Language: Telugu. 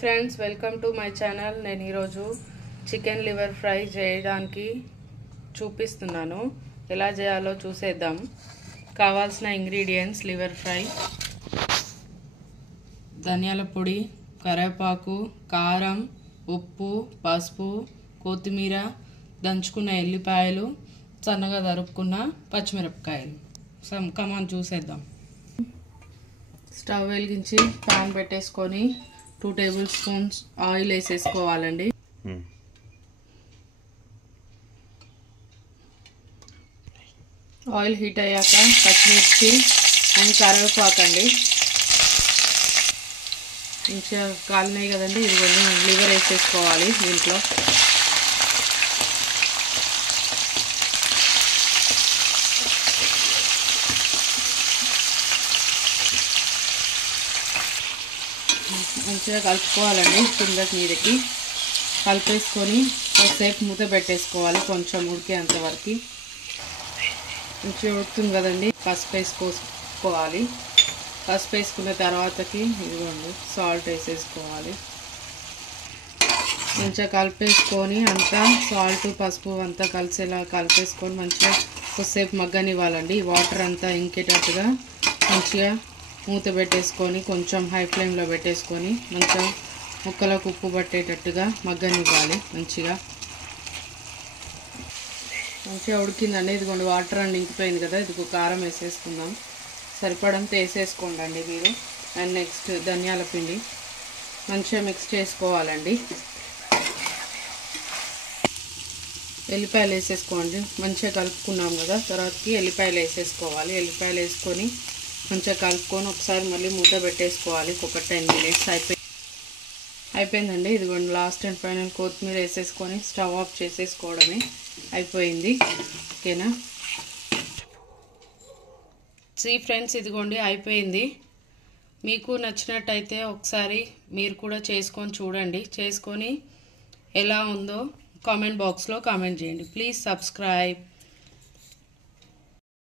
Friends welcome to my channel. నేను ఈరోజు చికెన్ లివర్ ఫ్రై చేయడానికి చూపిస్తున్నాను. ఎలా చేయాలో చూసేద్దాం. కావాల్సిన ఇంగ్రీడియంట్స్: లివర్ ఫ్రై, ధనియాల పొడి, కరివేపాకు, కారం, ఉప్పు, పసుపు, కొత్తిమీర, దంచుకున్న ఎల్లిపాయలు, సన్నగా తరుక్కున్న పచ్చిమిరపకాయలు. కమాన్ చూసేద్దాం. స్టవ్ వెలిగించి ప్యాన్ పెట్టేసుకొని 2 టేబుల్ స్పూన్స్ ఆయిల్ వేసేసుకోవాలండి. ఆయిల్ హీట్ అయ్యాక పచ్చిమిర్చి అండ్ కరివేపాకు అండి మంచిగా కాలినాయి కదండి. ఇదిగోండి లివర్ వేసేసుకోవాలి దీంట్లో. మంచిగా కలుపుకోవాలండి. కిందకి మీదకి కలిపేసుకొని కొద్దిసేపు మూత పెట్టేసుకోవాలి. కొంచెం ఉడికేంత వరకు. మంచిగా ఉడుకుతుంది కదండి. పసుపు వేసుకోవాలి. పసుపు వేసుకున్న తర్వాతకి ఇదిగోండి సాల్ట్ వేసేసుకోవాలి. మంచిగా కలిపేసుకొని అంతా సాల్ట్ పసుపు అంతా కలిసేలా కలిపేసుకొని మంచిగా కొద్దిసేపు మగ్గనివ్వాలండి. వాటర్ అంతా ఇంకేటట్టుగా మంచిగా మూత పెట్టేసుకొని కొంచెం హై ఫ్లేమ్లో పెట్టేసుకొని మంచిగా ముక్కలకు ఉప్పు పట్టేటట్టుగా మగ్గనివ్వాలి. మంచిగా ఉడికిందండి. ఇదిగోండి వాటర్ అండి ఇంకిపోయింది కదా. ఇది కారం వేసేసుకుందాం. సరిపడంత వేసేసుకోండి అండి మీరు. అండ్ నెక్స్ట్ ధనియాల పిండి మంచిగా మిక్స్ చేసుకోవాలండి. ఎల్లిపాయలు వేసేసుకోండి. మంచిగా కలుపుకున్నాం కదా. తర్వాతకి ఎల్లిపాయలు వేసేసుకోవాలి. ఎల్లిపాయలు వేసుకొని మంచిగా కలుపుకొని ఒకసారి మళ్ళీ మూత పెట్టేసుకోవాలి. ఒక 10 మినిట్స్ అయిపోయిందండి. ఇదిగోండి లాస్ట్ అండ్ ఫైనల్ కొత్తిమీర వేసేసుకొని స్టవ్ ఆఫ్ చేసేసుకోవడమే. అయిపోయింది. ఓకేనా ఫ్రెండ్స్, ఇదిగోండి అయిపోయింది. మీకు నచ్చినట్టయితే ఒకసారి మీరు కూడా చేసుకొని చూడండి. చేసుకొని ఎలా ఉందో కామెంట్ బాక్స్లో కామెంట్ చేయండి. Please subscribe.